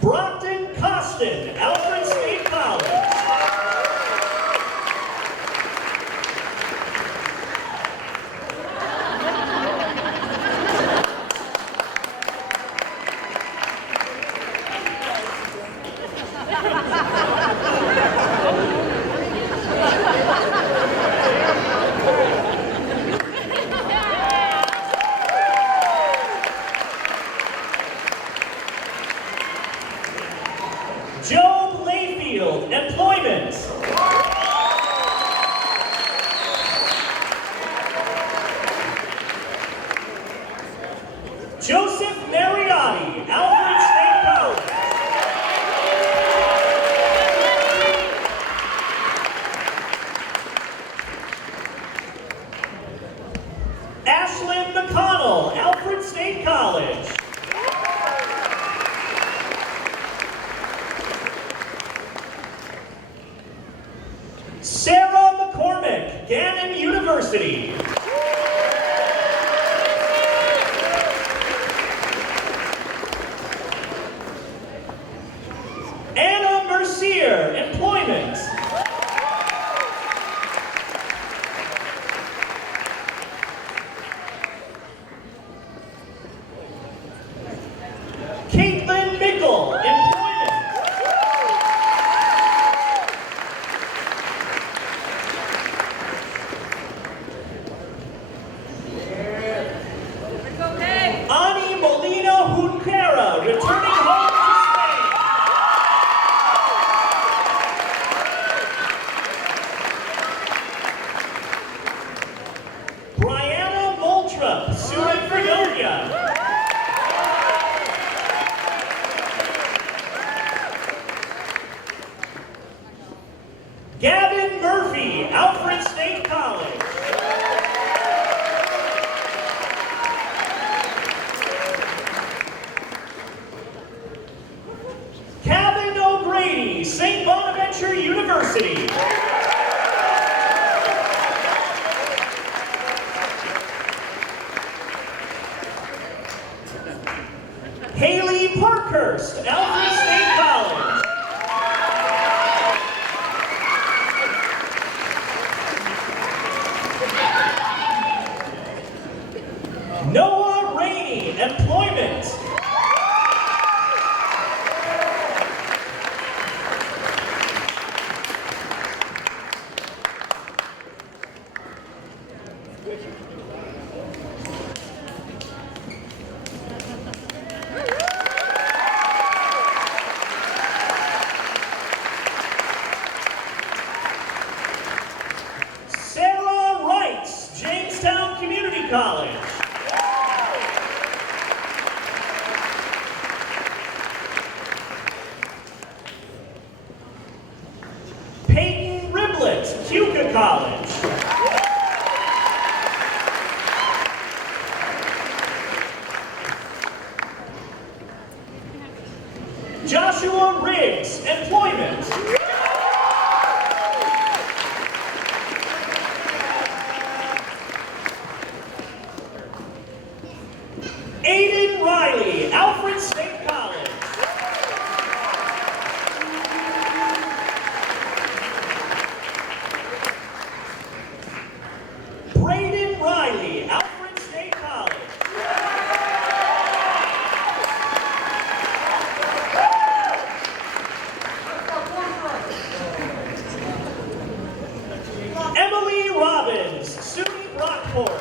Brockton Costin, Alfred State College. Joe Layfield, employment. Joseph Mariotti, Alfred State College. Ashlyn McConnell, Alfred State College. Sarah McCormick, Gannon University. Anna Mercier, employment. Caitlin Mickle, employment. Ani Molina Junquera, returning home to Spain. Brianna Moultrup, Surin Fredonia. Gavin Murphy, Alfred State College. Kevin O'Grady, St. Bonaventure University. Haley Parkhurst, Alfred State College. Noah Rainey, employment. Sarah Wright, Jamestown Community College. Peyton Riblett, Keuka College. Joshua Riggs, employment. Aiden Riley, Alfred State College. Braden Riley, Alfred State College. Emily Robbins, SUNY Brockport.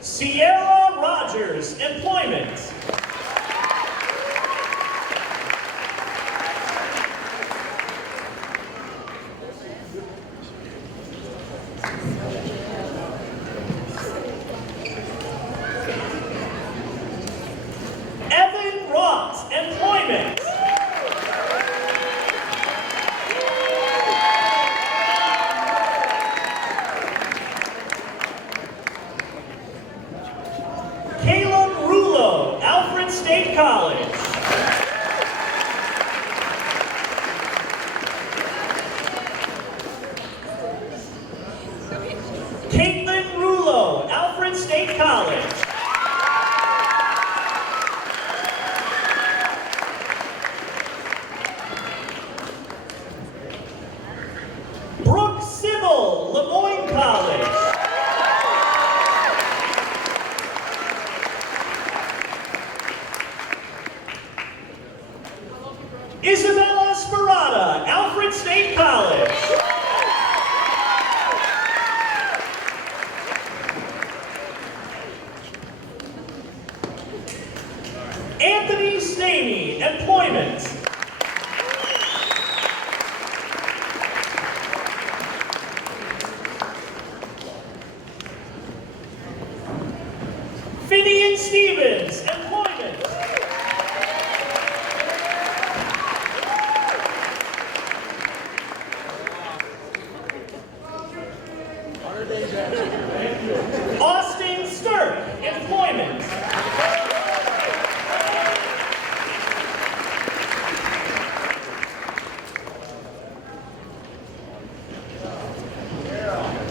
Sierra Rogers, employment. Evan Roth, employment. State College. Caitlin Rulo, Alfred State College. Brooke Sybil, Lemoyne College. Isabella Sparata, Alfred State College. Anthony Staney, Employment. Finian Stevens, Employment. Austin Stirk, Employment.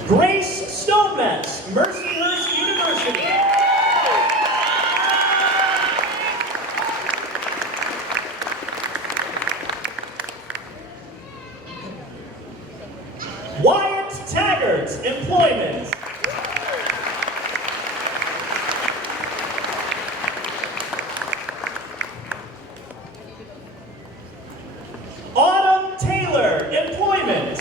Grace Stonemetz, Mercyhurst University. Wyatt Taggart, Employment. Autumn Taylor, Employment.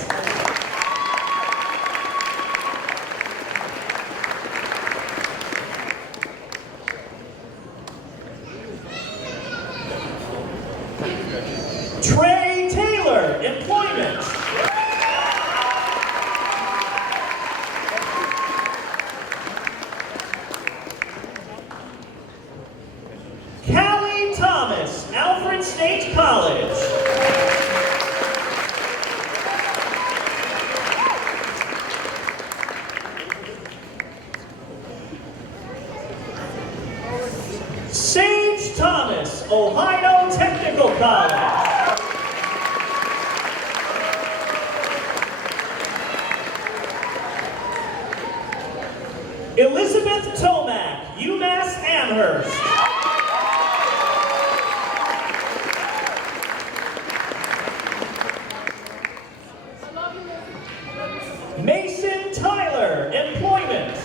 Trey Taylor, Employment. Callie Thomas, Alfred State College. Sage Thomas, Ohio Technical College. Elizabeth Tomac, UMass Amherst. Mason Tyler, Employment.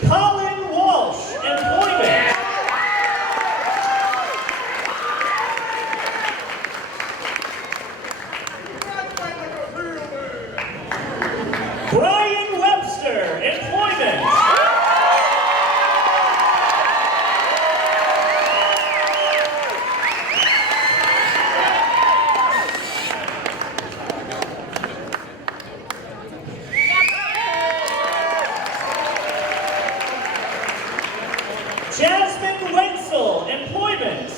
Colin Walsh, Employment. Brian Webster, Employment. Jasmine Wenzel, Employment.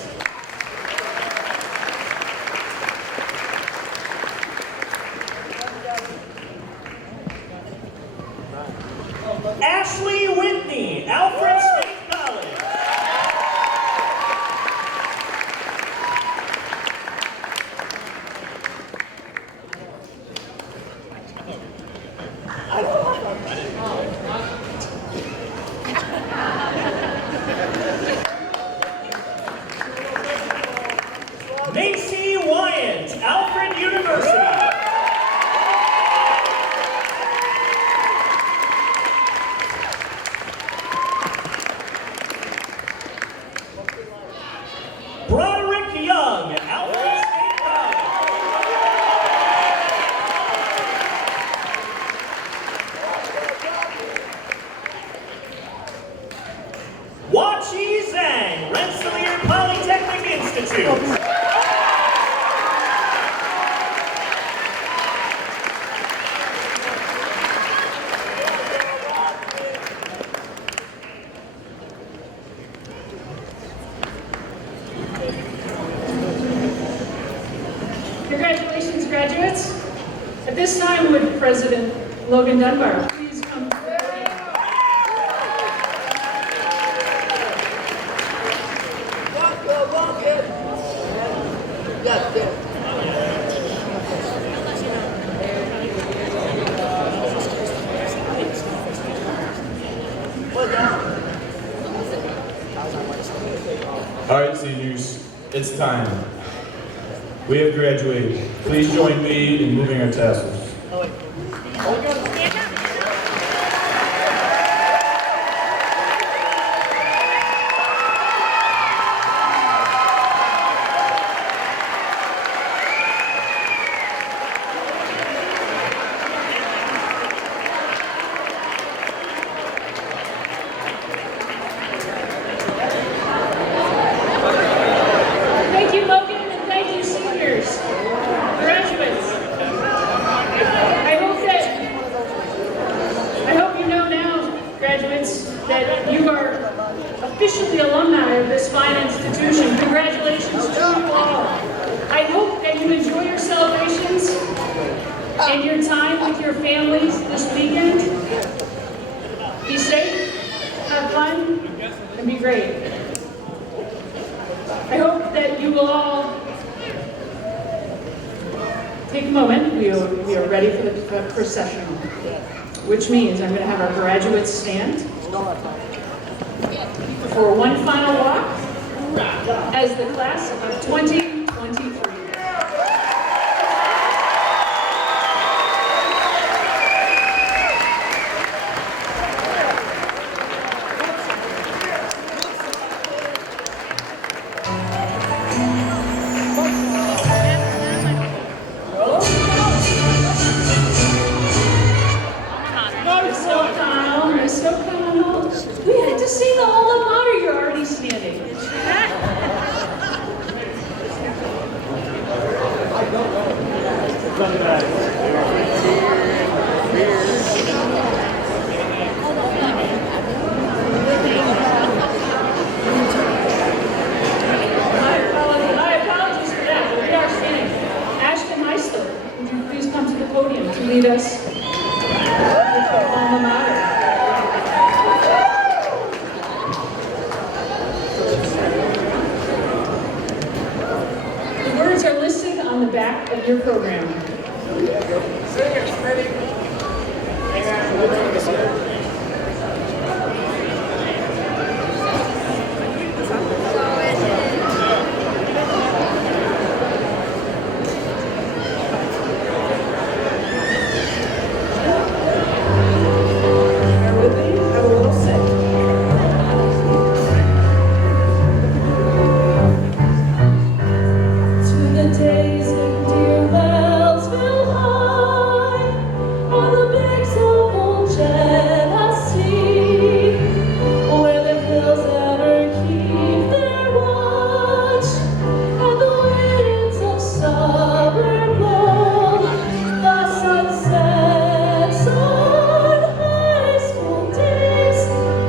Ashley Whitney, Alfred State College. Macy Wyant, Alfred University. Broderick Young, Alfred State College. Wachi Zhang, Rensselaer Polytechnic Institute. Congratulations, graduates. At this time, would President Logan Dunbar please come to the podium? All right, seniors, it's time. We have graduated. Please join me in moving our tassels. Thank you, Logan, and thank you, seniors, graduates. I hope you know now, graduates, that you are officially alumni of this fine institution. Congratulations to you all. I hope that you enjoy your celebrations and your time with your families this weekend. Be safe, have fun, and be great. I hope that you will all take a moment. We are ready for the procession, which means I'm going to have our graduates stand for one final walk as the class of 2023. Miss O'Connell, we had to sing the alma mater. You're already standing. My apologies for that, but we are standing. Ashton Heisler, would you please come to the podium to lead us with the alma mater? The words are listed on the back of your program. Bear with me, I'm a little sick. To the days of dear Wellsville High, on the banks of old Genesee, where the hills ever keep their watch, and the winds of summer blow, the sun sets on high school days,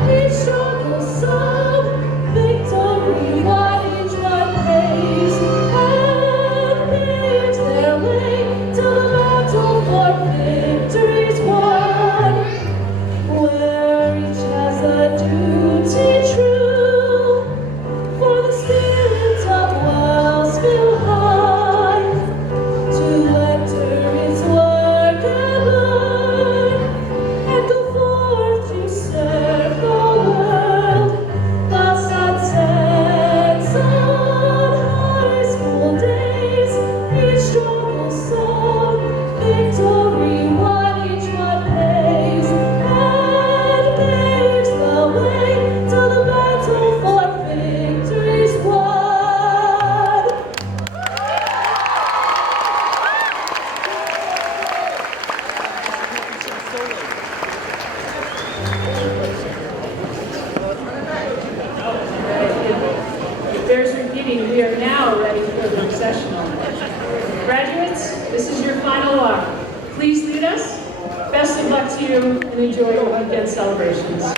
each struggle some victory, what each one pays, and paves their way to the battle for victories won, where each has a duty true for the spirit of Wellsville High, to enter its work and learn, and go forth to serve the world. The sun sets on high school days, each struggle song, victory won, each one pays, and paves the way to the battle for victories won. If there's repeating, we are now ready for the processional. Graduates, this is your final walk. Please lead us. Best of luck to you and enjoy your weekend celebrations.